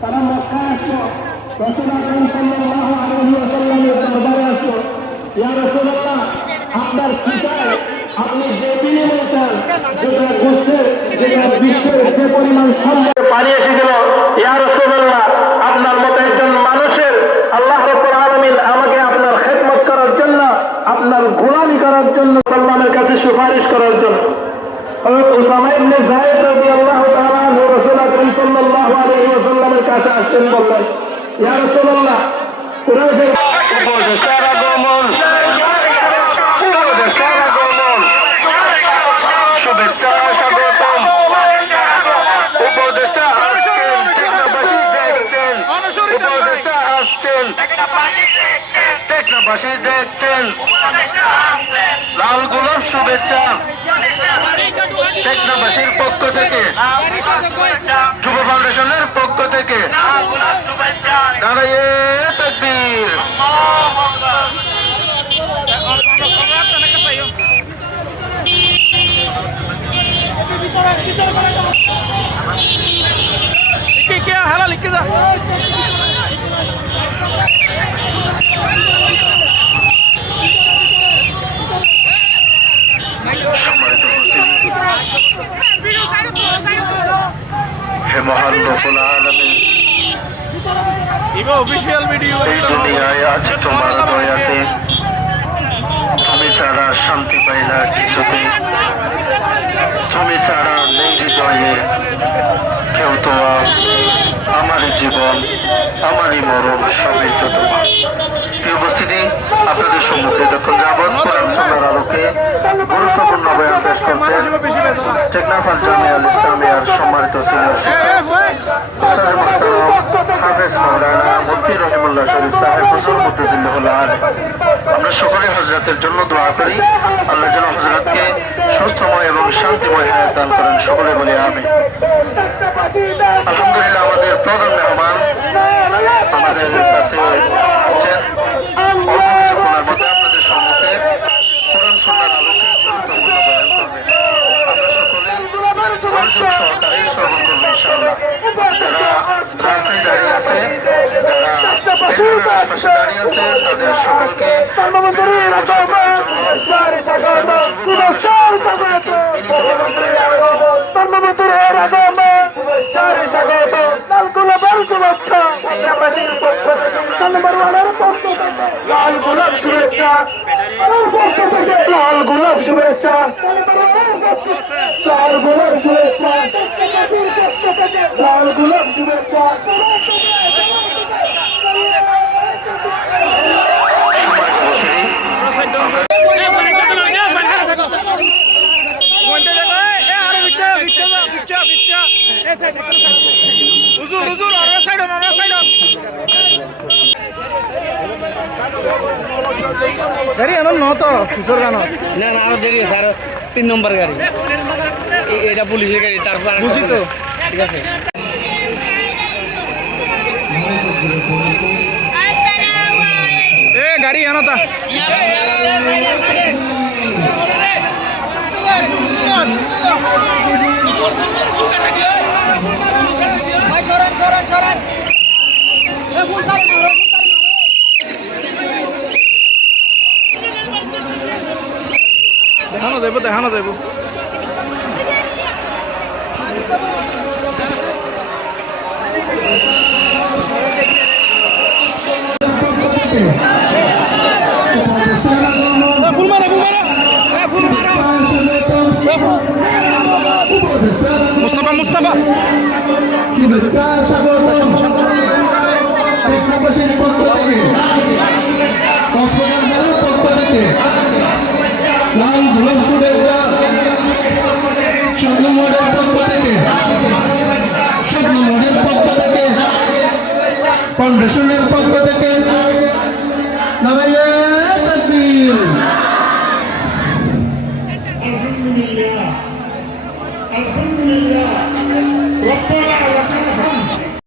তারা মক্কা আসলো রসুল আকরম সাল্লাল্লাহু আলাইহি ওয়াসাল্লামের দরবারে আসলো পানি এসে গেল। ইয়া জন্য ইবনে যায়েদ রাদিয়াল্লাহু তাআলা রাসূল আকরাম সাল্লাল্লাহু আলাইহি ওয়াসাল্লামের কাছে আসছেন বললেন ইয়া রাসূলুল্লাহ কুরাইশের উপদেষ্টার আগমন উপদেষ্টার আগমন। শুভেচ্ছা স্বাগতম উপদেষ্টা আসছেন টেকনাবাসী দেখছেন উপদেষ্টা আসছেন। টেকনাবাসী দেখছেন লাল গোলাপ শুভেচ্ছা। টেকনাবাসীর পক্ষ থেকে। যুব ফাউন্ডেশনের পক্ষ থেকে। দাঁড়িয়ে তকবীর। রব্বুল আলামিন। এই দুনিয়ায় আজ তোমার দয়াতে তুমি ছাড়া শান্তি পাই না কিছুতে তুমি ছাড়া নেই হৃদয়ে কেউ তো আমার জীবন আমারই মরণ সবই তো তোমার। আপনাদের সম্মুখে তখন যাবত কোরআন সন্ধ্যার আলোকে গুরুত্বপূর্ণ বয়ান পেশ সম্মানিত সিনিয়র মুফতি রহিমুল্লাহ শরীফ আমরা সকলে হজরতের জন্য দোয়া করি। আল্লাহ যেন হজরতকে সুস্থময় এবং শান্তিময় হায়াত দান করেন। সকলে বলে আমি আলহামদুলিল্লাহ আমাদের প্রধান মেহমান আমাদের কাছে আসছেন অল্প কিছুক্ষণের মধ্যে আপনাদের সম্মুখে কোরআন সুন্নাহর আলোকে গুরুত্বপূর্ণ বয়ান করবেন আমরা সকলে মনোযোগ সহকারে শ্রবণ করব ইনশাআল্লাহ যারা রাস্তায় দাঁড়িয়ে আছে যারা আশেপাশে দাঁড়িয়ে আছে তাদের সকলকে লাল গোলাপ শুভেচ্ছা লাল গোলাপ শুভেচ্ছা লাল গোলাপ শুভেচ্ছা লাল গোলাপ শুভেচ্ছা হুজুর হুজুর অন্য সাইড অন্য সাইড গাড়ি আনো ন তো হুজুর গানো। না না আরও দেরি আছে আরও তিন নম্বর গাড়ি। এটা পুলিশের গাড়ি তারপর বুঝি তো। ঠিক আছে। এ গাড়ি আনো তা। দেখানো দেবো দেখানো দেবো ফুল মারো ফুল মারো। ফুল মারো। মুস্তাফা মুস্তাফা। লাল গোলাপ শুভেচ্ছা স্বপ্ন মডেল পক্ষ থেকে স্বপ্ন মডেল পক্ষ থেকে ফাউন্ডেশনের পক্ষ থেকে